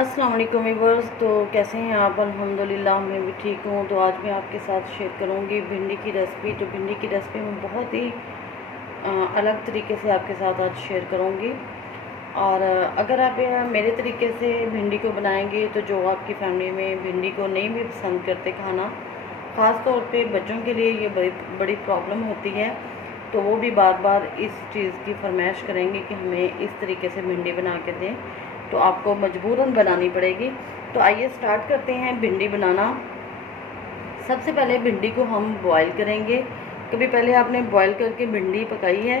अस्सलाम वालेकुम व्यूअर्स। तो कैसे हैं आप? अल्हम्दुलिल्लाह मैं भी ठीक हूँ। तो आज मैं आपके साथ शेयर करूँगी भिंडी की रेसिपी। तो भिंडी की रेसिपी मैं बहुत ही अलग तरीके से आपके साथ आज शेयर करूँगी। और अगर आप मेरे तरीके से भिंडी को बनाएंगे तो जो आपकी फैमिली में भिंडी को नहीं भी पसंद करते खाना, ख़ास तौर पे बच्चों के लिए ये बड़ी बड़ी प्रॉब्लम होती है। तो वो भी बार बार इस चीज़ की फरमाइश करेंगे कि हमें इस तरीके से भिंडी बना के दें, तो आपको मजबूरन बनानी पड़ेगी। तो आइए स्टार्ट करते हैं भिंडी बनाना। सबसे पहले भिंडी को हम बॉईल करेंगे। कभी पहले आपने बॉईल करके भिंडी पकाई है?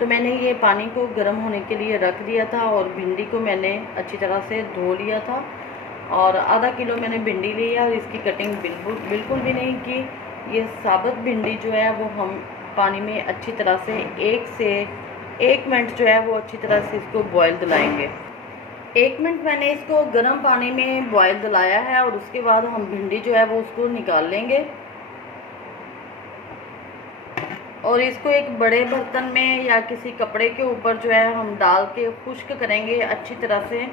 तो मैंने ये पानी को गर्म होने के लिए रख दिया था और भिंडी को मैंने अच्छी तरह से धो लिया था। और आधा किलो मैंने भिंडी ली है और इसकी कटिंग बिल्कुल भी नहीं की। ये साबुत भिंडी जो है वो हम पानी में अच्छी तरह से 1 मिनट जो है वो अच्छी तरह से इसको बॉईल दिलाएंगे। 1 मिनट मैंने इसको गर्म पानी में बॉयल दिलाया है और उसके बाद हम भिंडी जो है वो उसको निकाल लेंगे और इसको एक बड़े बर्तन में या किसी कपड़े के ऊपर जो है हम डाल के खुश्क करेंगे अच्छी तरह से।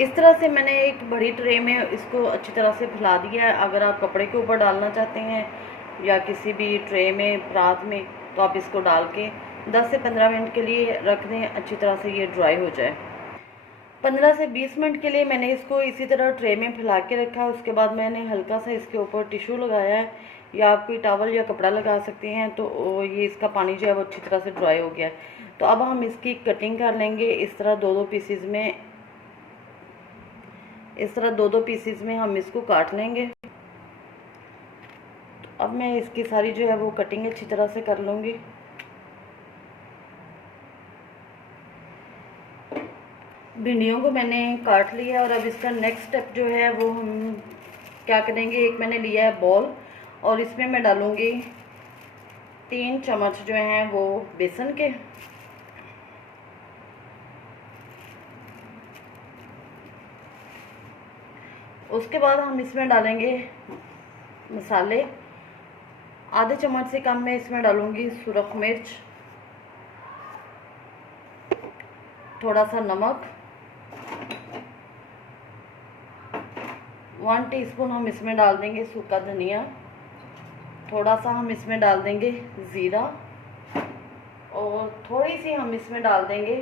इस तरह से मैंने एक बड़ी ट्रे में इसको अच्छी तरह से फैला दिया है। अगर आप कपड़े के ऊपर डालना चाहते हैं या किसी भी ट्रे में परात में, तो आप इसको डाल के 10 से 15 मिनट के लिए रख दें, अच्छी तरह से ये ड्राई हो जाए। 15 से 20 मिनट के लिए मैंने इसको इसी तरह ट्रे में फैला के रखा। उसके बाद मैंने हल्का सा इसके ऊपर टिश्यू लगाया है, या आप कोई टॉवल या कपड़ा लगा सकते हैं। तो ये इसका पानी जो है वो अच्छी तरह से ड्राई हो गया है। तो अब हम इसकी कटिंग कर लेंगे इस तरह दो पीसीज में। इस तरह दो पीसीज में हम इसको काट लेंगे। तो अब मैं इसकी सारी जो है वो कटिंग अच्छी तरह से कर लूँगी। भिंडियों को मैंने काट लिया और अब इसका नेक्स्ट स्टेप जो है वो हम क्या करेंगे। एक मैंने लिया है बॉल और इसमें मैं डालूँगी 3 चम्मच जो हैं वो बेसन के। उसके बाद हम इसमें डालेंगे मसाले। आधे चम्मच से कम मैं इसमें डालूँगी सुरख मिर्च, थोड़ा सा नमक, 1 टीस्पून हम इसमें डाल देंगे सूखा धनिया, थोड़ा सा हम इसमें डाल देंगे ज़ीरा और थोड़ी सी हम इसमें डाल देंगे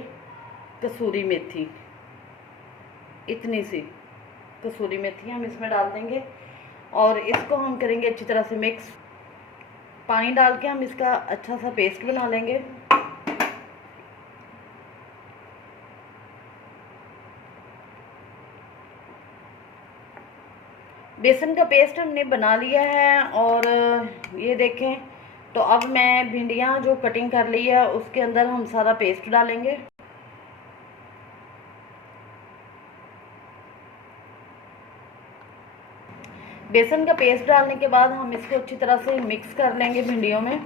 कसूरी मेथी। इतनी सी कसूरी मेथी हम इसमें डाल देंगे और इसको हम करेंगे अच्छी तरह से मिक्स। पानी डाल के हम इसका अच्छा सा पेस्ट बना लेंगे। बेसन का पेस्ट हमने बना लिया है और ये देखें। तो अब मैं भिंडियाँ जो कटिंग कर ली है उसके अंदर हम सारा पेस्ट डालेंगे। बेसन का पेस्ट डालने के बाद हम इसको अच्छी तरह से मिक्स कर लेंगे भिंडियों में।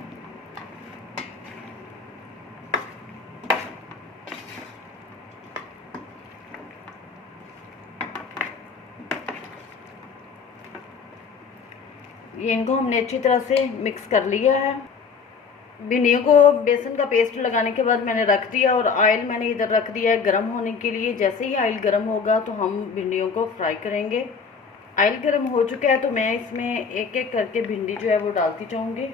ये इनको हमने अच्छी तरह से मिक्स कर लिया है। भिंडियों को बेसन का पेस्ट लगाने के बाद मैंने रख दिया और ऑयल मैंने इधर रख दिया है गर्म होने के लिए। जैसे ही ऑयल गर्म होगा तो हम भिंडियों को फ्राई करेंगे। ऑयल गर्म हो चुका है तो मैं इसमें एक एक करके भिंडी जो है वो डालती जाऊंगी।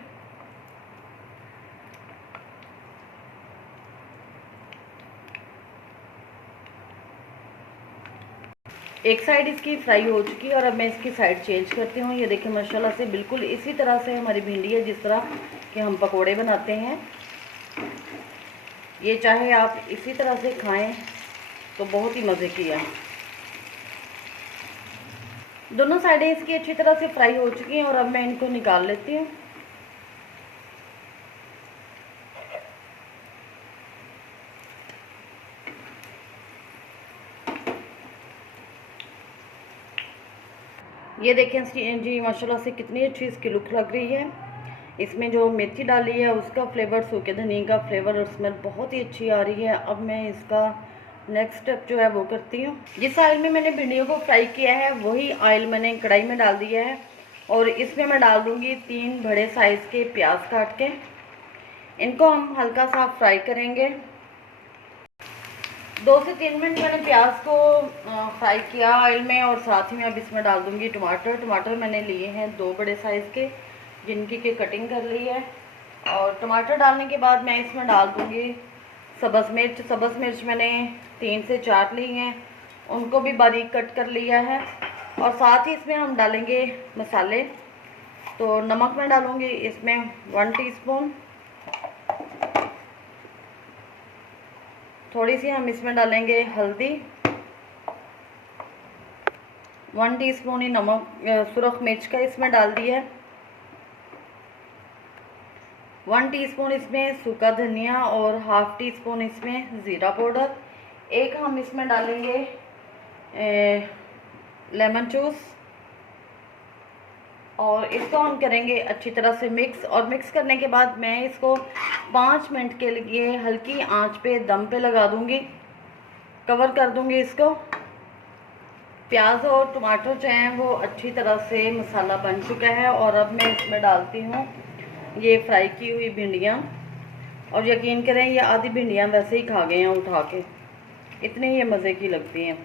एक साइड इसकी फ्राई हो चुकी है और अब मैं इसकी साइड चेंज करती हूँ। ये देखिए माशाल्लाह से बिल्कुल इसी तरह से हमारी भिंडी है जिस तरह के हम पकोड़े बनाते हैं। ये चाहे आप इसी तरह से खाएं तो बहुत ही मज़े की है। दोनों साइडें इसकी अच्छी तरह से फ्राई हो चुकी हैं और अब मैं इनको निकाल लेती हूँ। ये देखें जी माशाल्लाह से कितनी अच्छी इसकी लुक लग रही है। इसमें जो मेथी डाली है उसका फ्लेवर, सूखे धनिया का फ्लेवर और स्मेल बहुत ही अच्छी आ रही है। अब मैं इसका नेक्स्ट स्टेप जो है वो करती हूँ। जिस ऑयल में मैंने भिंडियों को फ्राई किया है वही ऑयल मैंने कढ़ाई में डाल दिया है और इसमें मैं डाल दूँगी 3 बड़े साइज़ के प्याज काट के। इनको हम हल्का सा फ्राई करेंगे। 2 से 3 मिनट मैंने प्याज को फ्राई किया ऑयल में, और साथ ही मैं अब इसमें डाल दूँगी टमाटर। टमाटर मैंने लिए हैं 2 बड़े साइज़ के, जिनकी की कटिंग कर ली है। और टमाटर डालने के बाद मैं इसमें डाल दूँगी सब्ज़ मिर्च। सब्ज़ मिर्च मैंने 3 से 4 ली हैं, उनको भी बारीक कट कर लिया है। और साथ ही इसमें हम डालेंगे मसाले। तो नमक मैं डालूँगी इसमें 1 टीस्पून। थोड़ी सी हम इसमें डालेंगे हल्दी, 1 टीस्पून ही नमक सुरख मिर्च का इसमें डाल दिया है। 1 टीस्पून इसमें सूखा धनिया और हाफ टी स्पून इसमें ज़ीरा पाउडर। एक हम इसमें डालेंगे लेमन जूस, और इसको हम करेंगे अच्छी तरह से मिक्स। और मिक्स करने के बाद मैं इसको 5 मिनट के लिए हल्की आंच पे दम पे लगा दूंगी, कवर कर दूंगी इसको। प्याज और टमाटर जो हैं वो अच्छी तरह से मसाला बन चुका है, और अब मैं इसमें डालती हूँ ये फ्राई की हुई भिंडियाँ। और यकीन करें ये आधी भिंडियाँ वैसे ही खा गए हैं उठा के, इतनी ये मज़े की लगती हैं।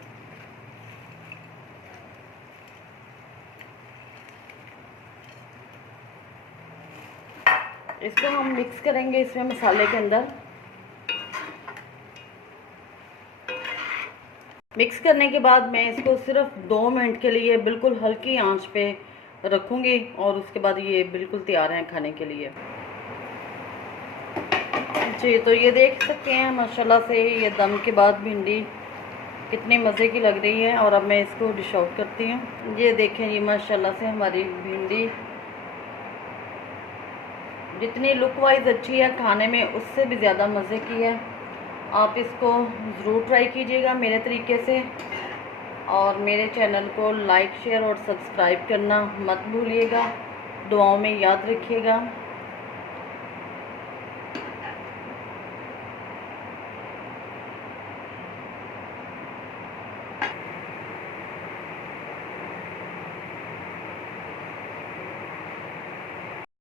इसको हम मिक्स करेंगे इसमें मसाले के अंदर। मिक्स करने के बाद मैं इसको सिर्फ 2 मिनट के लिए बिल्कुल हल्की आंच पे रखूँगी, और उसके बाद ये बिल्कुल तैयार हैं खाने के लिए। जी, तो ये देख सकते हैं माशाल्लाह से ये दम के बाद भिंडी कितनी मज़े की लग रही है। और अब मैं इसको डिश आउट करती हूँ। ये देखें, ये माशाल्लाह से हमारी भिंडी जितनी लुक वाइज अच्छी है, खाने में उससे भी ज़्यादा मज़े की है। आप इसको ज़रूर ट्राई कीजिएगा मेरे तरीके से, और मेरे चैनल को लाइक शेयर और सब्सक्राइब करना मत भूलिएगा। दुआओं में याद रखिएगा।